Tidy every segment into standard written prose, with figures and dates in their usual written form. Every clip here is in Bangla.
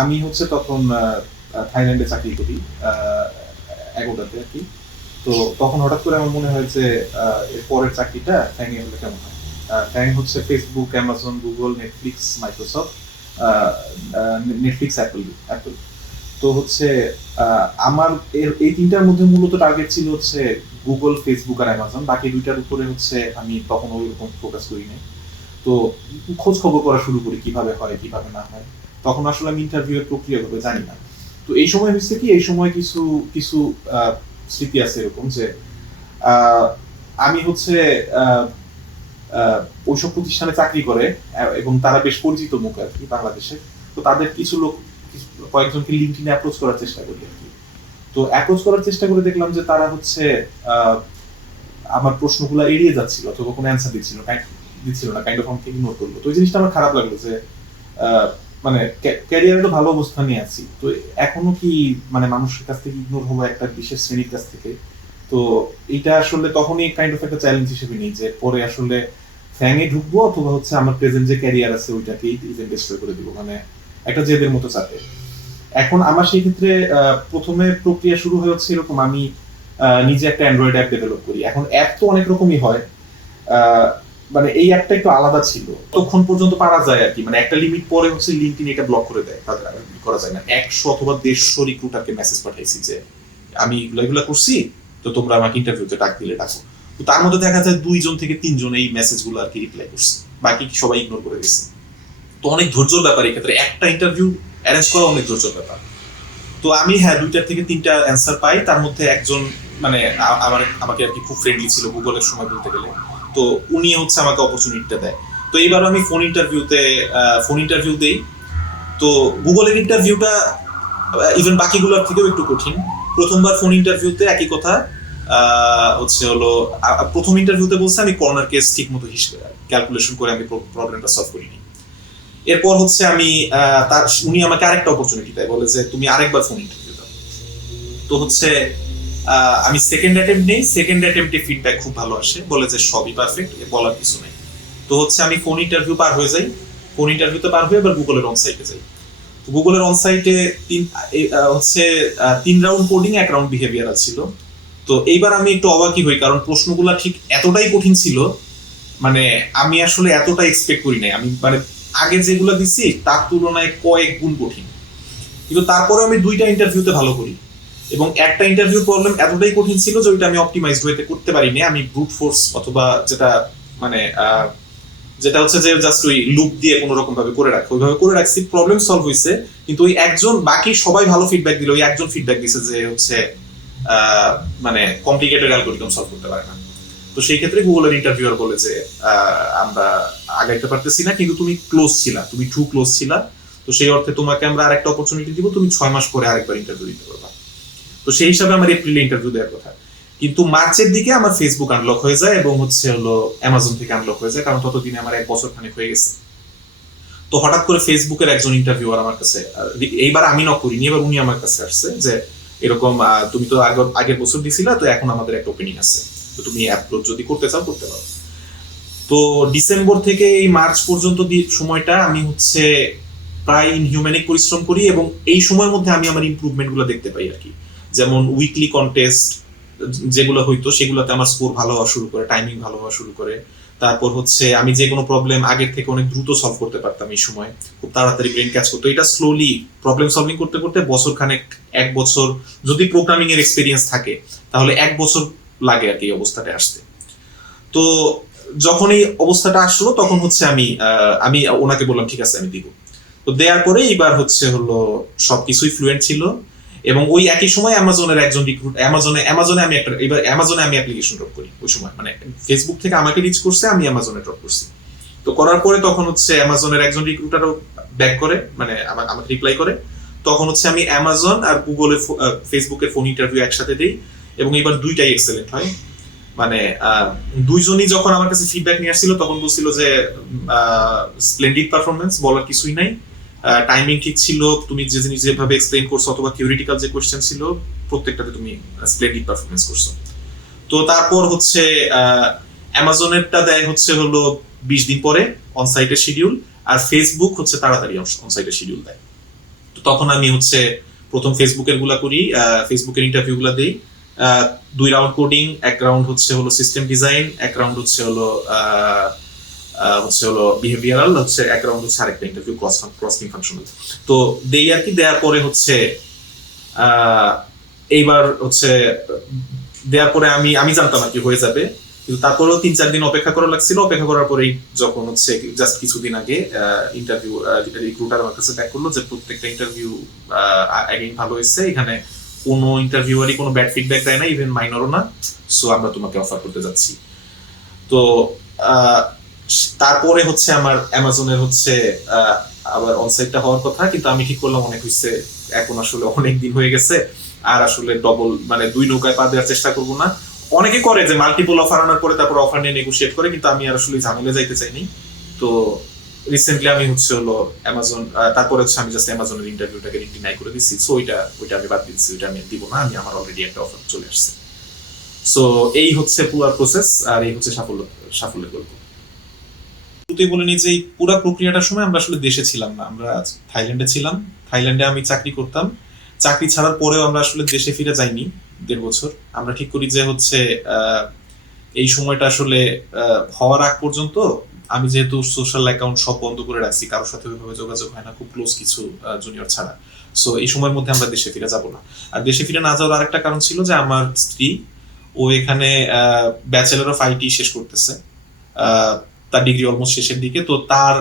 আমি হচ্ছে তখন থাইল্যান্ডে চাকরি করি, এগোটাতে আর কি। তো তখন হঠাৎ করে আমার মনে হয় যে এর পরের চাকরিটা ফ্যাংয়ে হলে কেমন হয়। ফ্যাং হচ্ছে Facebook, Amazon, Google, Netflix, Microsoft, Netflix, Apple Apple তো হচ্ছে আমার এই তিনটার মধ্যে মূলত টার্গেট ছিল হচ্ছে গুগল, ফেসবুক আর অ্যামাজন। বাকি দুইটার উপরে হচ্ছে আমি তখন ওইরকম ফোকাস করি নাই। তো খোঁজ খবর করা শুরু করি কিভাবে হয় কিভাবে না হয়। তখন আসলে আমি ইন্টারভিউ এর প্রক্রিয়া ভাবে জানি না। তো এই সময় হচ্ছে কি, এই সময় কিছু কিছু স্মৃতি আছে এরকম যে আহ, আমি হচ্ছে আহ, ওইসব প্রতিষ্ঠানে চাকরি করে এবং তারা বেশ পরিচিত মুখ আর কি বাংলাদেশে। তো তাদের কিছু লোক কয়েকজনকে লিঙ্কডইনে অ্যাপ্রোচ করার চেষ্টা করি আর কি। তো অ্যাপ্রোচ করার চেষ্টা করে দেখলাম যে তারা হচ্ছে আহ, আমার প্রশ্নগুলো এড়িয়ে যাচ্ছিল অথবা কোনো অ্যান্সার দিচ্ছিল না, কাইন্ড অফ আমাকে ইগনোর করলো। তো ওই জিনিসটা আমার খারাপ লাগলো যে আহ, মানে ক্যারিয়ারে তো ভালো অবস্থানে আছি, তো এখনো কি মানে মানুষের কাছ থেকে ইগনোর হবো একটা বিশেষ শ্রেণীর কাছ থেকে। তো এটা আসলে তখনই কাইন্ড অফ একটা চ্যালেঞ্জ হিসেবে নিই যে পরে আসলে ফ্যাঙে ঢুকবো অথবা হচ্ছে আমার প্রেজেন্ট যে ক্যারিয়ার আছে ওইটাকেই ডিস্ট্রয় করে দিব, মানে একটা জেদের মতো চাপে। এখন আমার সেই ক্ষেত্রে প্রথমে প্রক্রিয়া শুরু হয়ে হচ্ছে এরকম, আমি নিজে একটা অ্যান্ড্রয়েড অ্যাপ ডেভেলপ করি। এখন অ্যাপ তো অনেক রকমই হয়, আহ, মানে এই অ্যাপটা একটু আলাদা ছিল। তখন পর্যন্ত পারা যায় আর কি, মানে একটা লিমিট পরে হচ্ছে লিঙ্কডইন এটা ব্লক করে দেয়, তাদের আর করা যায় না। 100 অথবা 150 রিক্রুটারকে মেসেজ পাঠাইছি যে আমি এগুলা এগুলা করছি, তো তোমরা আমাকে ইন্টারভিউতে ডাক দিলে ডাকো। তো তার মধ্যে দেখা যায় 2 জন থেকে 3 জন এই মেসেজ গুলো আর কি রিপ্লাই করছে, বাকি সবাই ইগনোর করে দিচ্ছে। তো অনেক ধৈর্যের ব্যাপার এই ক্ষেত্রে, একটা ইন্টারভিউ অ্যারেঞ্জ করা অনেক ধৈর্যের ব্যাপার। তো আমি হ্যাঁ 2টা থেকে 3টা অ্যান্সার পাই, তার মধ্যে একজন মানে আমাকে আর কি খুব ফ্রেন্ডলি ছিল গুগলের সময় বলতে গেলে। তো উনি হচ্ছে আমাকে অপরচুনিটিটা দেয়। তো এইবার আমি ফোন ইন্টারভিউ দেই। তো গুগলের ইন্টারভিউটা ইভেন বাকিগুলোর থেকেও একটু কঠিন। প্রথমবার ফোন ইন্টারভিউতে একই কথা, হচ্ছে হলো প্রথম ইন্টারভিউতে বলছে আমি কর্নার কেস ঠিক মতো ক্যালকুলেশন করে আমি প্রবলেমটা সলভ করিনি। এরপর হচ্ছে আমি উনি আমাকে আরেকটা অপরচুনিটি দেয়, বলে যে তুমি আরেকবার ফোন ইন্টারভিউ দাও। তো হচ্ছে আমি সেকেন্ড অ্যাটেম্প নেই, সেকেন্ড অ্যাটেম্পটে ফিডব্যাক খুব ভালো আসে, বলে যে সবই পারফেক্ট, বলার কিছু নেই। তো হচ্ছে আমি ফোন ইন্টারভিউ পার হয়ে যাই, ফোন ইন্টারভিউতে পার হয়ে এবার গুগলের অনসাইটে যাই। তো গুগলের অনসাইটে হচ্ছে 3 রাউন্ড কোডিং, 1 রাউন্ড বিহেভিয়ারাল ছিল। তো এইবার আমি একটু অবাকই হই, কারণ প্রশ্নগুলো ঠিক এতটাই কঠিন ছিল, মানে আমি আসলে এতটা এক্সপেক্ট করি নাই। আমি মানে আগে যেগুলো দিছি তার তুলনায় কয়েক গুণ কঠিন। কিন্তু তারপরে আমি 2টা ইন্টারভিউতে ভালো করি, এবং একটা ইন্টারভিউ প্রবলেম এতটাই কঠিন ছিল যে ওইটা আমি অপটিমাইজড ওয়েতে করতে পারিনি। আমি ব্রুট ফোর্স অথবা যেটা মানে যেটা হচ্ছে যে জাস্ট ওই লুপ দিয়ে কোনো রকম ভাবে করে রাখো, ওইভাবে করে রাখছি, প্রবলেম সলভ হয়েছে। কিন্তু ওই একজন, বাকি সবাই ভালো ফিডব্যাক দিল, ওই একজন ফিডব্যাক দিছে যে হচ্ছে মানে কমপ্লিকেটেড অ্যালগরিদম সলভ করতে পারে না। তো সেই ক্ষেত্রে গুগলের ইন্টারভিউয়ার বলে যে আমরা আগাইতে পারতেছি না, কিন্তু তুমি ক্লোজ ছিলা, তুমি টু ক্লোজ ছিলা। তো সেই অর্থে তোমাকে আমরা আরেকটা অপরচুনিটি দিব, তুমি 6 মাস পরে আরেকবার ইন্টারভিউ দিতে পারবা। তো সেই হিসাবে আমার এপ্রিলে ইন্টারভিউ দেওয়ার কথা। কিন্তু মার্চের দিকে আমার ফেসবুক আনলক হয়ে যায় এবং হচ্ছে হলো অ্যামাজন থেকে আনলক হয়ে যায়, কারণ ততদিনে আমার 1 বছর খানিক হয়ে গেছে। তো হঠাৎ করে ফেসবুকের একজন ইন্টারভিউয়ার আমার কাছে, এইবার আমি নক করিনি, এবার উনি আমার কাছে আসছে যে এরকম তুমি তো আগের বছর দিছিলা, তো এখন আমাদের একটা ওপেনিং আছে, তো তুমি অ্যাপ্লোড যদি করতে চাও করতে পারো। তো ডিসেম্বর থেকে এই মার্চ পর্যন্ত সময়টা আমি হচ্ছে প্রায় ইনহিউম্যানিক পরিশ্রম করি, এবং এই সময়ের মধ্যে আমি আমার ইমপ্রুভমেন্ট গুলো দেখতে পাই আর কি। যেমন উইকলি কন্টেস্ট যেগুলো হইতো সেগুলোতে আমার স্কোর ভালো হওয়া শুরু করে, টাইমিং ভালো হওয়া শুরু করে। তারপর হচ্ছে আমি যে কোনো প্রবলেম আগের থেকে অনেক দ্রুত সলভ করতে পারতাম, এই সময় খুব তাড়াতাড়ি ব্রেন ক্যাচ করতো। এটা স্লোলি প্রবলেম সলভিং করতে করতে বছর খানেক, 1 বছর যদি প্রোগ্রামিং এর এক্সপিরিয়েন্স থাকে তাহলে 1 বছর লাগে আর কি এই অবস্থাটা আসতে। তো যখন এই অবস্থাটা আসলো তখন হচ্ছে আমি ওনাকে বললাম ঠিক আছে আমি দিব। তো দেওয়ার পরে এবার হচ্ছে হলো সবকিছুই ফ্লুয়েন্ট ছিল। এবং ওই একই সময় অ্যামাজনের একজন রিক্রুট, অ্যামাজনে আমি একটা, এবার অ্যামাজনে আমি অ্যাপ্লিকেশন ড্রপ করি ওই সময়, মানে ফেসবুক থেকে আমাকে রিচ করছে, আমি অ্যামাজনে ড্রপ করছি। তো করার পরে তখন হচ্ছে অ্যামাজনের একজন রিক্রুটারও ব্যাক করে, মানে আমাকে রিপ্লাই করে। তখন হচ্ছে আমি অ্যামাজন আর গুগলের ফেসবুকের ফোন ইন্টারভিউ একসাথে দিই, এবং এবার দুইটাই এক্সেলেন্ট হয়। মানে 2জনই যখন আমার কাছে ফিডব্যাক নিয়ে আসছিল তখন বলছিল যে স্প্লেন্ডিড পারফরমেন্স, বলার কিছুই নাই, টাইমিং ঠিক ছিল, তুমি যে জিনিস যেভাবে এক্সপ্লেইন করছো অথবা থিওরিটিক্যাল যে কোশ্চেন ছিল প্রত্যেকটাতে তুমি স্প্লেন্ডিড পারফরমেন্স করছো। তো তারপর হচ্ছে অ্যামাজনেরটা দেয় হচ্ছে হলো 20 দিন পরে অনসাইটের শিডিউল, আর ফেসবুক হচ্ছে তাড়াতাড়ি অনসাইটের শিডিউল দেয়। তো তখন আমি হচ্ছে প্রথম ফেসবুকের গুলা করি, ফেসবুকের ইন্টারভিউ গুলা দিই। 2 রাউন্ড কোডিং, 1 রাউন্ড হলো সিস্টেম ডিজাইন, 1 রাউন্ড হলো বিহেভিয়ারাল, 1 রাউন্ড আরেকটা ইন্টারভিউ ক্রসিং ফাংশনাল। তো দেই আর কি। দেওয়ার পরে এইবার দেওয়ার পরে আমি জানতাম আর কি হয়ে যাবে, কিন্তু তারপরেও 3-4 দিন অপেক্ষা করা লাগছিল। অপেক্ষা করার পরেই যখন জাস্ট কিছুদিন আগে ইন্টারভিউ রিক্রুটার আমার কাছে ব্যাক করলো যে প্রত্যেকটা ইন্টারভিউ ভালো হয়েছে, এখানে কোনো ইন্টারভিউয়ারই কোনো ব্যাড ফিডব্যাক দেয় না, ইভেন মাইনরও না, সো আমরা তোমাকে অফার করতে যাচ্ছি। তো তারপরে আমার অ্যামাজনের আবার অনসাইটটা হওয়ার কথা, কিন্তু আমি ঠিক করলাম অনেক হয়েছে, এখন আসলে অনেক দিন হয়ে গেছে, আর আসলে ডবল মানে 2 নৌকায় পা দেওয়ার চেষ্টা করবো না। অনেকে করে যে মাল্টিপল অফার আনার পরে তারপর অফার নিয়ে নেগোশিয়েট করে, কিন্তু আমি আর আসলে ঝামেলা যাইতে চাইনি। তো রিসেন্টলি আমি অ্যামাজন, তারপরে আমি জাস্ট অ্যামাজনের ইন্টারভিউটাকে ডিনাই করে দিচ্ছি। সো ওইটা আমি বাদ দিচ্ছি, ওইটা আমি দিব না, আমি আমার অলরেডি একটা অফার চলে আসছে। সো এই পুরো প্রসেস, আর এই সাফল্যের গল্প। শুরুতেই বলে নিই যে এই পুরো প্রক্রিয়াটার সময় আমরা আসলে দেশে ছিলাম না, আমরা থাইল্যান্ডে ছিলাম। থাইল্যান্ডে আমি চাকরি করতাম। চাকরি ছাড়ার পরেও আমরা আসলে দেশে ফিরে যাইনি 1.5 বছর। আমরা ঠিক করি যে এই সময়টা আসলে হওয়ার আগ পর্যন্ত আমি যেহেতু সোশ্যাল অ্যাকাউন্ট সব বন্ধ করে রাখছি, কারোর সাথে ওইভাবে যোগাযোগ হয় না, খুব ক্লোজ কিছু জুনিয়র ছাড়া। সো এই সময়ের মধ্যে আমরা দেশে ফিরে যাব না। আর দেশে ফিরে না যাওয়ার আরেকটা কারণ ছিল যে আমার স্ত্রী, ও এখানে ব্যাচেলর অফ আইটি শেষ করতেছে, তার ডিগ্রি অলমোস্ট শেষের দিকে। তো তার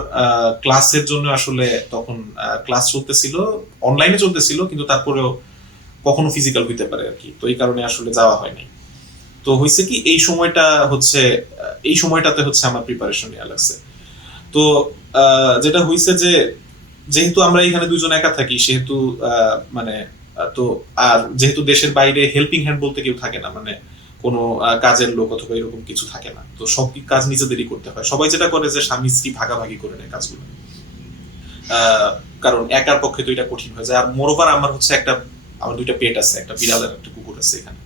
ক্লাসের জন্য আসলে তখন ক্লাস চলতেছিল, অনলাইনে চলতেছিল, কিন্তু তারপরেও কখনো ফিজিক্যাল হইতে পারে আর কি। তো এই কারণে আসলে যাওয়া হয় নাই। তো হয়েছে কি, এই সময়টাতে আমার প্রিপারেশন নেওয়া লাগছে। তো যেটা হয়েছে যে যেহেতু আমরা এখানে 2জন একা থাকি, সেহেতু তো আর যেহেতু দেশের বাইরে হেল্পিং হ্যান্ড বলতে কেউ থাকে না, মানে কোনো কাজের লোক অথবা এরকম কিছু থাকে না। তো সব কাজ নিজেদেরই করতে হয়। সবাই যেটা করে যে স্বামী স্ত্রী ভাগাভাগি করে নেয় কাজগুলো, কারণ একার পক্ষে তো এটা কঠিন হয়ে যায়। আর মোরওভার আমার আমার 2টা পেট আছে, একটা বিড়াল আর একটা কুকুর আছে এখানে।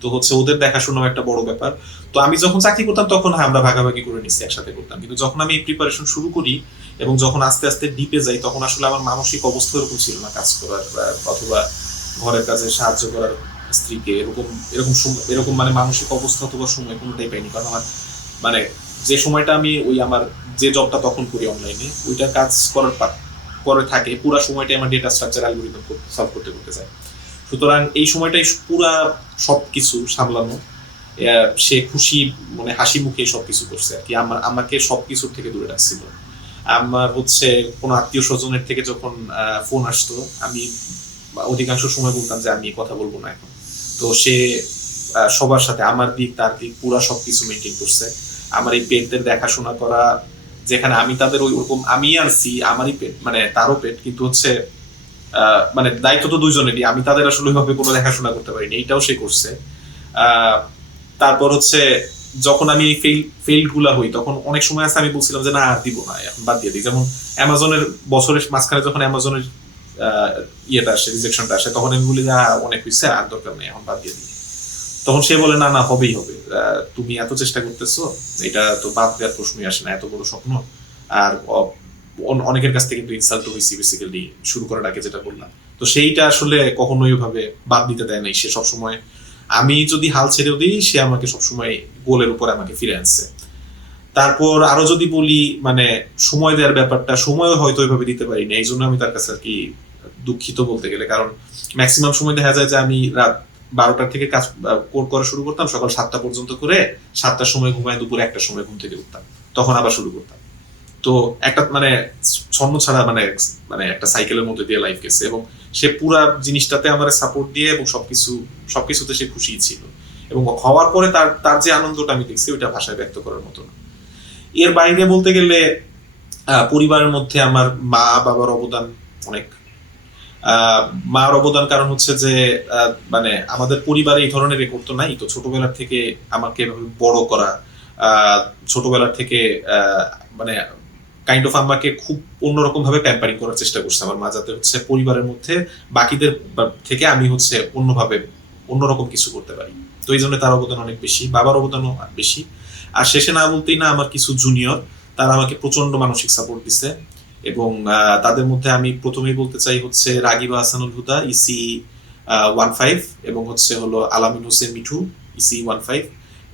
তো ওদের দেখাশোনাও একটা বড় ব্যাপার। তো আমি যখন চাকরি করতাম তখন আমরা ভাগাভাগি করে নিচ্ছি, একসাথে করতাম। কিন্তু যখন আমি প্রিপারেশন শুরু করি এবং যখন আস্তে আস্তে ডিপে যাই, তখন আসলে আমার মানসিক অবস্থা এরকম ছিল না কাজ করার অথবা ঘরের কাজে সাহায্য করার স্ত্রীকে, এরকম মানে মানসিক অবস্থা অথবা সময় কোনোটাই পাইনি। কারণ আমার যে সময়টা আমি আমার যে জবটা তখন করি অনলাইনে, ওইটা কাজ করার পরে থাকে পুরো সময়টাই আমার ডেটা স্ট্রাকচার অ্যালগরিদম সলভ করতে যায়। সুতরাং এই সময়টাই পুরা সবকিছু সামলানো, সে খুশি হাসি মুখে সবকিছু করছে আর কি। আমাকে সবকিছুর থেকে দূরে রাখছিল। আমার কোনো আত্মীয় স্বজনের থেকে যখন ফোন আসতো, আমি অধিকাংশ সময় বলতাম যে আমি কথা বলবো না এখন। তো সে সবার সাথে আমার দিক তার দিক পুরা সবকিছু মেনটেন করছে। আমার এই পেটদের দেখাশোনা করা, যেখানে আমি তাদের ওইরকম আমি আনছি আমারই পেট, তারও পেট, কিন্তু দায়িত্ব তো 2জনেরই। আমি তাদের আসলে ওইভাবে কোনো দেখাশোনা করতে পারিনি, এইটাও সে করছে। তারপর যখন আমি ফেইল্ড গুলা হই, তখন অনেক সময় আছে আমি বলছিলাম যে না আর দিব না, এখন বাদ দিয়ে দিই। যেমন অ্যামাজনের বছরের মাঝখানে যখন অ্যামাজনের রিজেকশনটা আসে, তখন আমি বলি যে অনেক হয়েছে, আর দরকার নেই, এখন বাদ দিয়ে দিই। তখন সে বলে না হবেই হবে, তুমি এত চেষ্টা করতেছো, এটা তো বাদ দেওয়ার প্রশ্নই আসে না, এত বড় স্বপ্ন। আর অনেকের কাছ থেকে কিন্তু ইনসাল্ট হয়েছি বেসিক্যালি শুরু করার আগে, যেটা বললাম। তো সেইটা আসলে কখনোই ওইভাবে বাদ দিতে দেয় নাই। সে সবসময়, আমি যদি হাল ছেড়েও দিই, সে আমাকে সবসময় গোলের উপর আমাকে ফিরে আনছে। তারপর আরো যদি বলি, সময় দেওয়ার ব্যাপারটা, সময় হয়তো ওইভাবে দিতে পারিনি, এই জন্য আমি তার কাছে আর কি দুঃখিত বলতে গেলে। কারণ ম্যাক্সিমাম সময় দেখা যায় যে আমি রাত 12টার থেকে কাজ করা শুরু করতাম, সকাল 7টা পর্যন্ত করে 7টার সময় ঘুমায়, দুপুরে 1টার সময় ঘুম থেকে উঠতাম, তখন আবার শুরু করতাম। তো একটা ছন্ন ছাড়া একটা সাইকেলের মধ্যে দিয়ে লাইফ গেছে, এবং সে পুরা জিনিসটাতে আমার সাপোর্ট দিয়ে এবং সবকিছুতে সে খুশি ছিল। এবং হওয়ার পরে তার যে আনন্দটা আমি দেখছি, ওইটা ভাষায় ব্যক্ত করার মতো না। এর বাইরে বলতে গেলে পরিবারের মধ্যে আমার মা বাবার অবদান অনেক। মার অবদান কারণ যে আমাদের পরিবারে এই ধরনের রেকর্ড তো নাই। তো ছোটবেলার থেকে আমাকে বড় করা, ছোটবেলার থেকে কাইন্ড অফ আমাকে খুব অন্যরকম ভাবে প্যাম্পারিং করার চেষ্টা করছে আমার মা, যাতে পরিবারের মধ্যে বাকিদের থেকে আমি অন্যরকম কিছু করতে পারি। তো এই জন্য তার অবদান অনেক বেশি, বাবার অবদানও বেশি। আর শেষে না বলতেই না, আমার কিছু জুনিয়র, তারা আমাকে প্রচন্ড মানসিক সাপোর্ট দিচ্ছে। এবং তাদের মধ্যে আমি প্রথমেই বলতে চাই হচ্ছে রাগিবা হাসানুল হুদা ইসি 15, এবং হচ্ছে হলো আলামিন হোসেন মিঠু ইসি 15।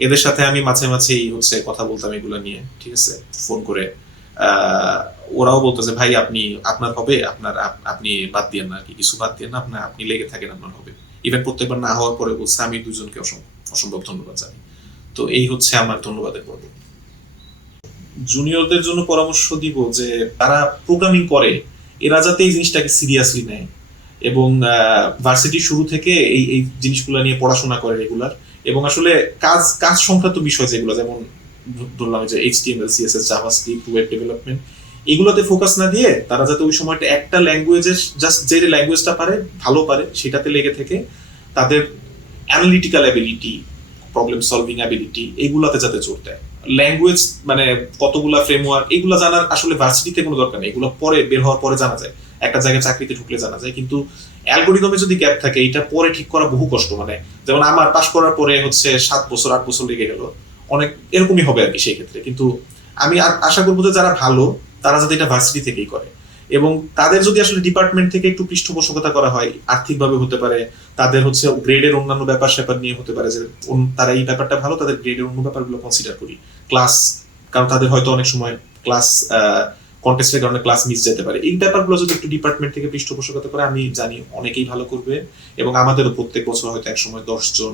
এদের সাথে আমি মাঝে মাঝেই হচ্ছে কথা বলতাম এগুলো নিয়ে, ঠিক আছে, ফোন করে। আহ, ওরাও বলতো যে ভাই আপনি আপনার হবে, আপনি বাদ দিয়ে না, কি কিছু বাদ দিয়ে না, আপনি লেগে থাকেন, আপনার হবে। ইভেন প্রত্যেকবার না হওয়ার পরে বলছে আমি দুজনকে অসম্ভব ধন্যবাদ জানি। তো এই হচ্ছে আমার ধন্যবাদের পর্ব। জুনিয়রদের জন্য পরামর্শ দিব যে তারা প্রোগ্রামিং করে, এরা যাতে এই জিনিসটাকে সিরিয়াসলি নেয় এবং ভার্সিটি শুরু থেকে এই এই জিনিসগুলো নিয়ে পড়াশোনা করে রেগুলার। এবং আসলে কাজ কাজ সংক্রান্ত বিষয় যেগুলো, যেমন ধরলাম যে HTML CSS JavaScript web development, এগুলোতে ফোকাস না দিয়ে তারা যাতে ওই সময়টা একটা ল্যাঙ্গুয়েজের জাস্ট যে ল্যাঙ্গুয়েজটা পারে ভালো পারে সেটাতে লেগে থেকে তাদের analytical ability, problem solving ability, এগুলাতে যাতে জোর দেয়। ল্যাঙ্গুয়েজ মানে কতগুলা ফ্রেমওয়ার্ক এগুলো জানার আসলে ভার্সিটিতে কোনো দরকার নেই, এগুলো পরে বের হওয়ার পরে জানা যায়, একটা জায়গায় চাকরিতে ঢুকলে জানা যায়। কিন্তু অ্যালগোরিদমে যদি গ্যাপ থাকে এটা পরে ঠিক করা বহু কষ্ট। মানে যেমন আমার পাশ করার পরে হচ্ছে 7 বছর 8 বছর লেগে গেল, অনেক এরকমই হবে আর কি সেই ক্ষেত্রে। কিন্তু আমি আশা করবো যে যারা ভালো তারা যাতে এটা ভার্সিটি থেকেই করে, এবং তাদের যদি আসলে ডিপার্টমেন্ট থেকে একটু পৃষ্ঠপোষকতা করা হয়, আর্থিকভাবে হতে পারে, তাদের হচ্ছে গ্রেডের অন্যান্য ব্যাপার স্যাপার নিয়ে হতে পারে, যে তারা এই ব্যাপারটা ভালো, তাদের গ্রেডের অন্য ব্যাপারগুলো কনসিডার করি। ক্লাস, কারণ তাদের হয়তো অনেক সময় ক্লাস কন্টেস্টের কারণে ক্লাস মিস যেতে পারে, এই ব্যাপারগুলো যদি একটু ডিপার্টমেন্ট থেকে পৃষ্ঠপোষকতা করে আমি জানি অনেকেই ভালো করবে। এবং আমাদেরও প্রত্যেক বছর হয়তো এক সময় 10 জন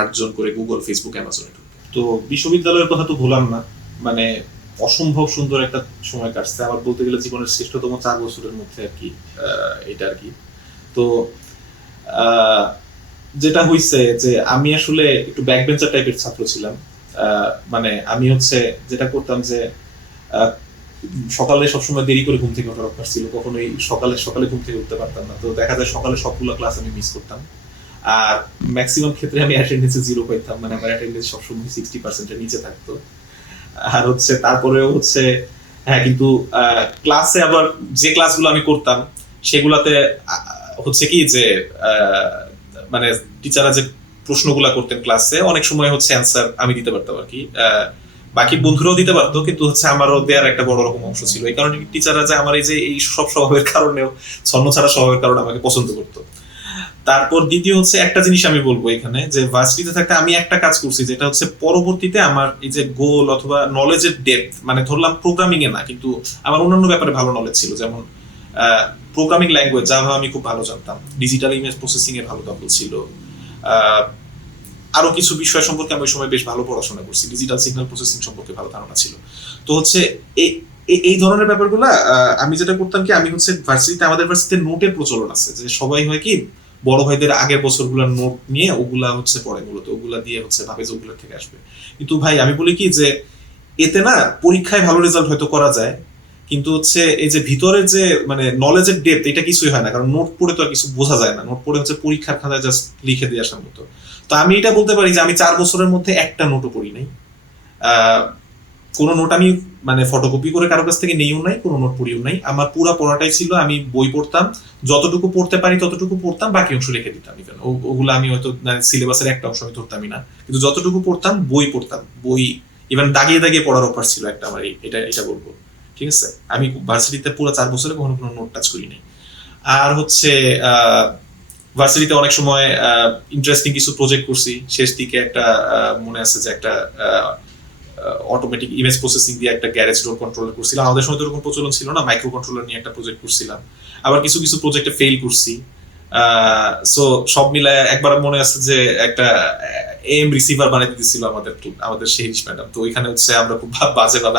8 জন করে গুগল ফেসবুক অ্যামাজনে ঢুকবে। তো বিশ্ববিদ্যালয়ের কথা তো ভুলাম না, মানে অসম্ভব সুন্দর একটা সময় কাটছে আমার, বলতে গেলে জীবনের শ্রেষ্ঠতম 4 বছরের মধ্যে আর কি এটা আর কি। তো যেটা হইছে যে আমি আসলে একটু ব্যাক বেঞ্চার টাইপের ছাত্র ছিলাম। মানে আমি হচ্ছে যেটা করতাম যে সকালে সবসময় দেরি করে ঘুম থেকে ওঠার অভ্যাস ছিল, কখনোই সকালে সকালে ঘুম থেকে উঠতে পারতাম না। তো দেখা যায় সকালে সবগুলো ক্লাস আমি মিস করতাম, আর ম্যাক্সিমাম ক্ষেত্রে আমি অ্যাটেন্ডেন্সে 0 পাইতাম, মানে আমার অ্যাটেন্ডেন্স সবসময় 60%-এর নিচে থাকতো। আর হচ্ছে তারপরেও হচ্ছে হ্যাঁ, কিন্তু ক্লাসে আবার যে ক্লাসগুলো আমি করতাম সেগুলাতে হচ্ছে কি যে মানে টিচাররা যে প্রশ্নগুলা করতেন ক্লাসে অনেক সময় হচ্ছে অ্যান্সার আমি দিতে পারতাম আর কি। বাকি বন্ধুরাও দিতে পারতো, কিন্তু হচ্ছে আমারও দেওয়ার একটা বড় রকম অংশ ছিল। এই কারণে টিচাররা যে আমার এই যে এই সব স্বভাবের কারণেও, ছন্ন ছাড়া স্বভাবের কারণে আমাকে পছন্দ করতো। তারপর দ্বিতীয় হচ্ছে একটা জিনিস আমি বলবো এখানে, যে ভার্সিটিতে থাকতে আমি একটা কাজ করছি যেটা হচ্ছে পরবর্তীতে আমার এই যে গোল অথবা নলেজের ডেপথ, মানে ধরলাম প্রোগ্রামিং এ না, কিন্তু আমার অন্যান্য ব্যাপারে ভালো নলেজ ছিল। যেমন প্রোগ্রামিং ল্যাঙ্গুয়েজ জাভা আমি খুব ভালো জানতাম, ডিজিটাল ইমেজ প্রসেসিং এ ভালো দখল ছিল, আরো কিছু বিষয় সম্পর্কে আমি ওই সময় বেশ ভালো পড়াশোনা করছি, ডিজিটাল সিগন্যাল প্রসেসিং সম্পর্কে ভালো ধারণা ছিল। তো হচ্ছে এই ধরনের ব্যাপারগুলো আমি যেটা করতাম কি, আমি হচ্ছে ভার্সিটিতে, আমাদের ভার্সিটিতে নোটের প্রচলন আছে, যে সবাই হয় কি বড় ভাইদের আগের বছরগুলোর নোট নিয়ে ওগুলা হচ্ছে পড়ে, মূলত ওগুলা দিয়ে হচ্ছে ভাবে যে ওগুলা থেকে আসবে। কিন্তু ভাই আমি বলি কি যে এতে না পরীক্ষায় ভালো রেজাল্ট হয়তো করা যায়, কিন্তু হচ্ছে এই যে ভিতরের যে মানে নলেজের ডেপথ, এটা কিছুই হয় না, কারণ নোট পড়ে তো আর কিছু বোঝা যায় না, নোট পড়ে হচ্ছে পরীক্ষার খাতায় জাস্ট লিখে দিয়ে আসার মতো। তো আমি এটা বলতে পারি যে আমি 4 বছরের মধ্যে একটা নোটও পড়ি নাই, কোনো নোট আমি মানে ফটোকপি করে কারো কাছ থেকে নেইও নাই, কোনো নোট পড়িও নাই। আমার পুরো পড়াটাই ছিল আমি বই পড়তাম, যতটুকু পড়তে পারি ততটুকু পড়তাম, বাকি অংশ রেখে দিতাম। ইভেন ওগুলো আমি হয়তো সিলেবাসের একটা অংশ আমি ধরতামই না, কিন্তু যতটুকু পড়তাম বই পড়তাম, বই ইভেন দাগিয়ে দাগিয়ে পড়ার অভ্যাস ছিল একটা আমার, এটা এটা বলবো। ঠিক আছে, আমি ভার্সিটিতে পুরো 4 বছরে কখনো কোনো নোট টাচ করি নাই। আর হচ্ছে ভার্সিটিতে অনেক সময় ইন্টারেস্টিং কিছু প্রজেক্ট করছি। শেষ দিকে একটা মনে আছে যে একটা অটোমেটিক ইমেজ প্রসেসিং দিয়ে একটা গ্যারেজ ডোর কন্ট্রোলার করছিলাম, আমাদের সময় তো এরকম প্রচলন ছিল না, মাইক্রো কন্ট্রোলার নিয়ে একটা প্রজেক্ট করছিলাম। আবার কিছু কিছু প্রজেক্টে ফেল করছি। সো সব মিলায় একবার মনে আছে যে একটা এম রিসিভার বানাইতে দিছিল আমাদের শেরিশ ম্যাডাম। তো ওইখানে হচ্ছে আমরা খুব বাজে ভাবে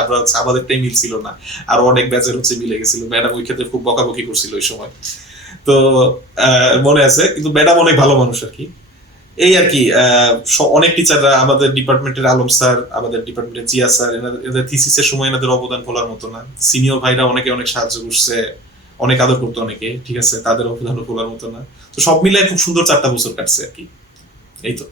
আমরা হচ্ছে আমাদেরটাই মিল ছিল না, আর অনেক ব্যাচের হচ্ছে মিলে গেছিল। ম্যাডাম ওই ক্ষেত্রে খুব বকাবকি করছিল ওই সময়, তো মনে আছে। কিন্তু ম্যাডাম অনেক ভালো মানুষ আর কি। এই আর কি অনেক টিচাররা, আমাদের ডিপার্টমেন্টের আলম স্যার, আমাদের ডিপার্টমেন্টের জিয়া স্যার, এনাদের থিসিসের সময় এনাদের অবদান বলার মতো না। সিনিয়র ভাইরা অনেকে অনেক সাহায্য করছে, অনেক আদর করতো অনেকে, ঠিক আছে, তাদের অবদানও বলার মতো না। তো সব মিলে খুব সুন্দর 4টা বছর কাটছে আর কি, এই তো।